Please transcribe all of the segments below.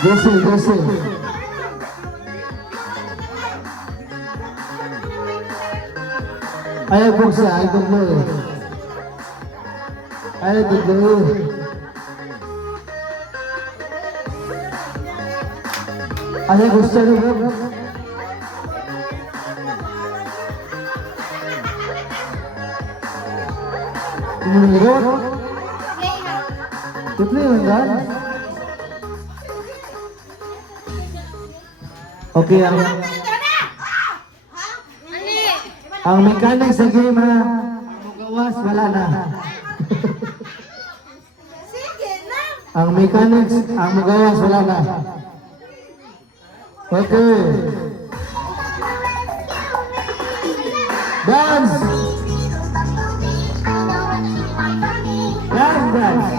Jesse, Jesse. Ayaw po siya, ay duglo eh. Ay duglo eh. Ayaw po siya duglo. Minirot. Duglo yun gan. Okay, ang mechanic sa game ha, gawas, wala na. Ang mechanics, ang magawas, wala na. Okay. Dance! Dance, dance!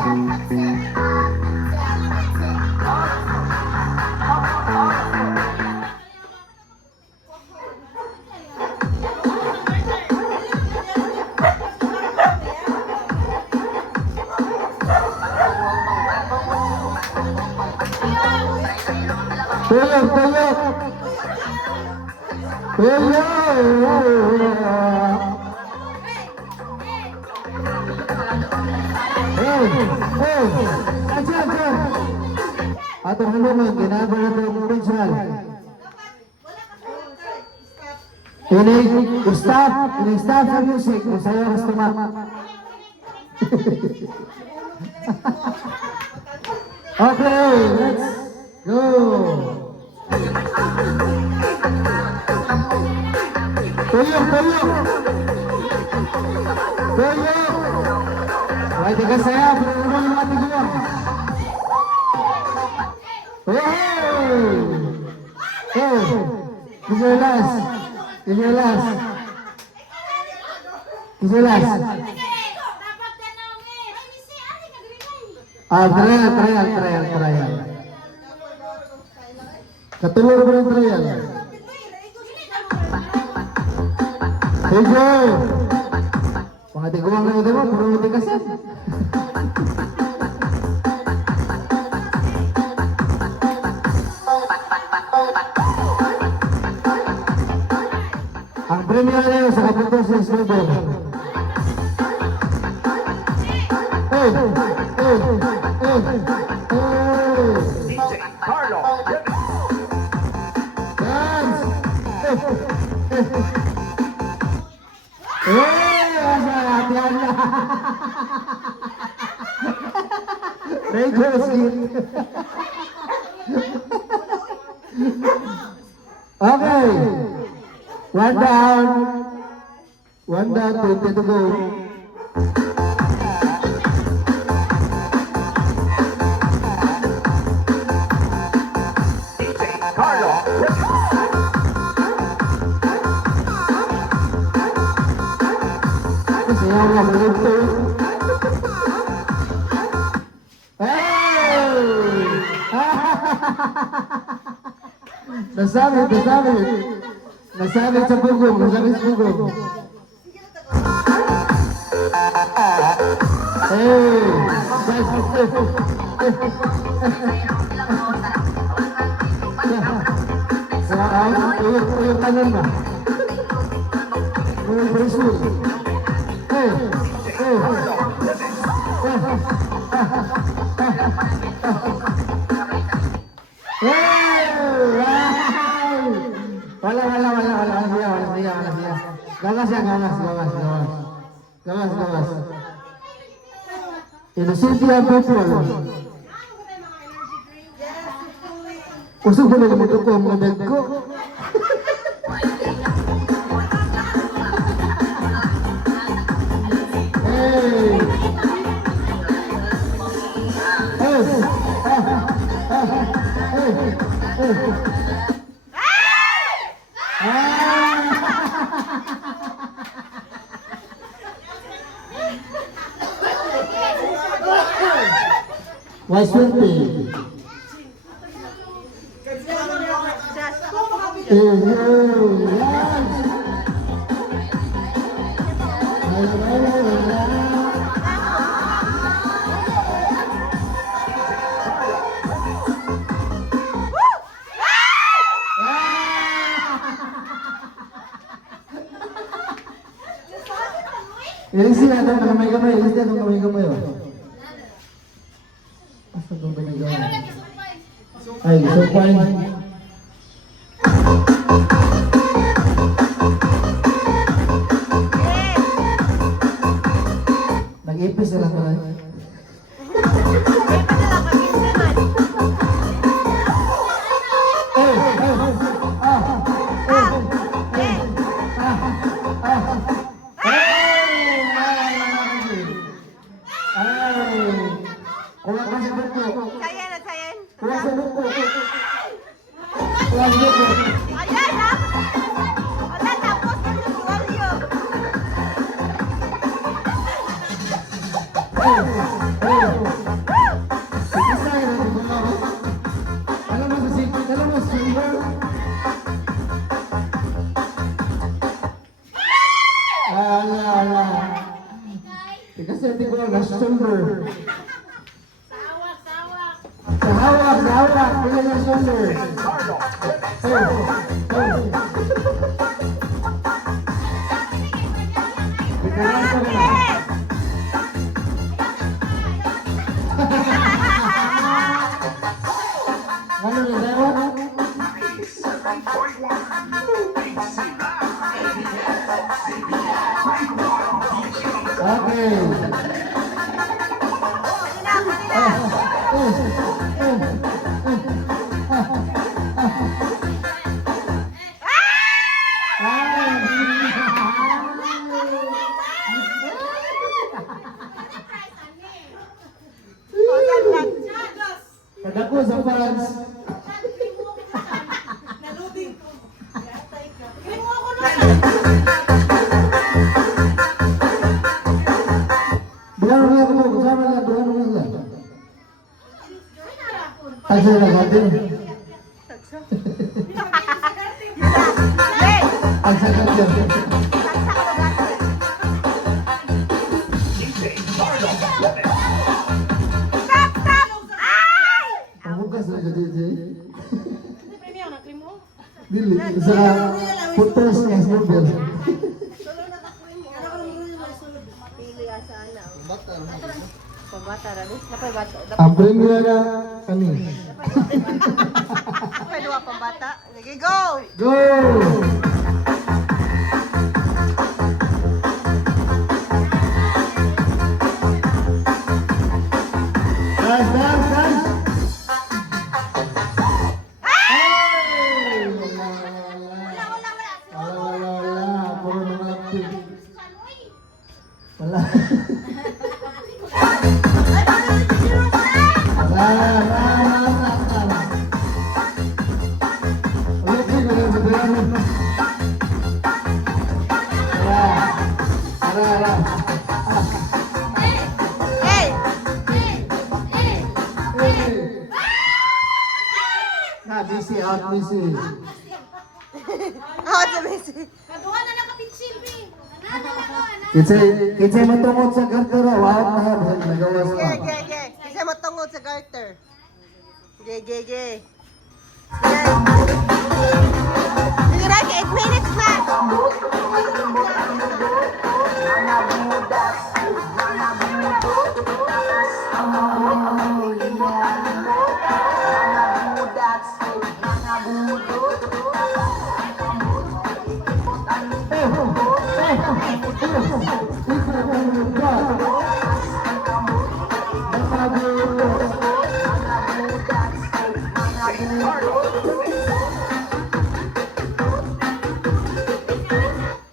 Tuyok, tuyok. Tuyok. Aja. Atau halaman, ginagawa natin ang original. Ini stop sa music. Kung sa'yo gusto ma. Okay, let's go. Tuyok. Why di ka saya? Puro yung mati ko. Kiselas. Trial. Katulog ko ng trial. Tigo! Mga tiguang na ito mo, puro hindi kasi. Ang premio na yun sa kapuntos ng snowball. DJ Carlo. Dance! Hati-hati na. Okay. One down, 20 to go. DJ Carlo. Saya nggak begitu. Nasabit sa punggung. Uyuk kanan ba? Uyuk bersul. Wala. Gawas. Inosente ang people. Usog mo na gamit ko ang mga ko. Why swerte? Ilisi na ito, kamay-kamay. Ilisi na ito, kamay-kamay. Basta ito kamay-kamay. Ay, sumpay. Nag-ipis na lang pala. Kuha ka sa buko. Sayan na, sayan. Kuha sa buko. Kuha sa buko. Ayan ha. Wala, tapos na yung tuwalyo. Shoulder. Sahawak, pila yung shoulder. Bigyan ko na. Ano na zero? Okay. Kadako sa fans. Bukan orang aku bersama dengan Tuhan Allah. Asal nak hadir. Asal hadir. Kamu kan sudah jadi. Dili sa putos ng mobil. Pambata rin. Napay bata. Ang premium na kami. Napay dua pambata. Sige, go! Go! Guys! Wala. Puro mga laptop. Wala. Hey! Busy. Ako sa Messi. Kinsay matungod sa kartera, wawag na yan, nagawas Ge, na. ge, ge. Kasi matungod sa garter. Ge, ge, ge. Sige na, 8 minutes na.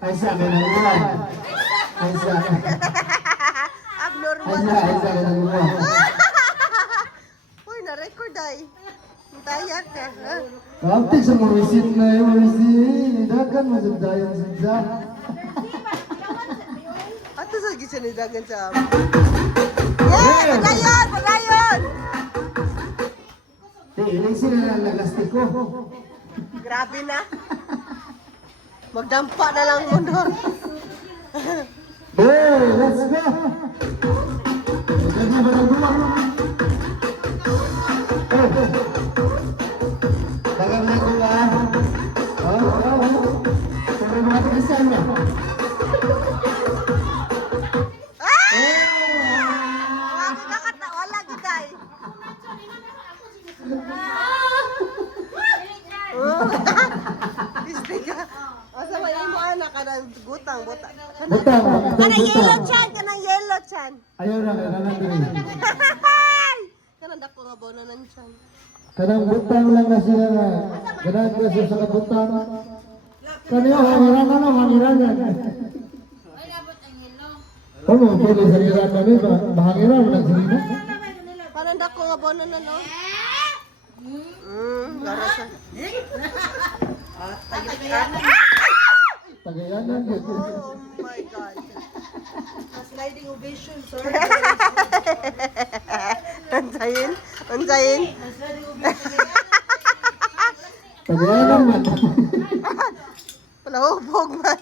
Aisyah, kenalan. Aisyah. Abnormal. Aisyah, kenalan. Uy, na-record ay. Hintayan ka. Ha? Kaptik sa murisit na yung murisit. Dagan mo sa dayan sa Ato sa gisa ni Dagan sa amin. Yay! Padayon! Padayon! Ilang sila na nagastiko. Grabe na. Magdampa na lang mo doon. Hey, let's go! Jadi berdua. Dagang na ko ah. Oh. Pero mga kesannya. Butang. Kanang yellow Butang. chan, kanang yellow chan. Ayaw na, kaya na diri. Kanang dako nga bono nan chan. Kadang butang lang na siya na. Ganaan ka siya sa kabutang. Kaniyo, hangirangan na, hangirangan. Kamu, pwede sa hangiran kami, mahangiran mo na sila. Kanang dako nga bono nan no. Gara sa. Tagayanan yun. Oh my God. Sliding ovation, sir. Ansayin? Ansayin? Tagayanan man. Palahubog man.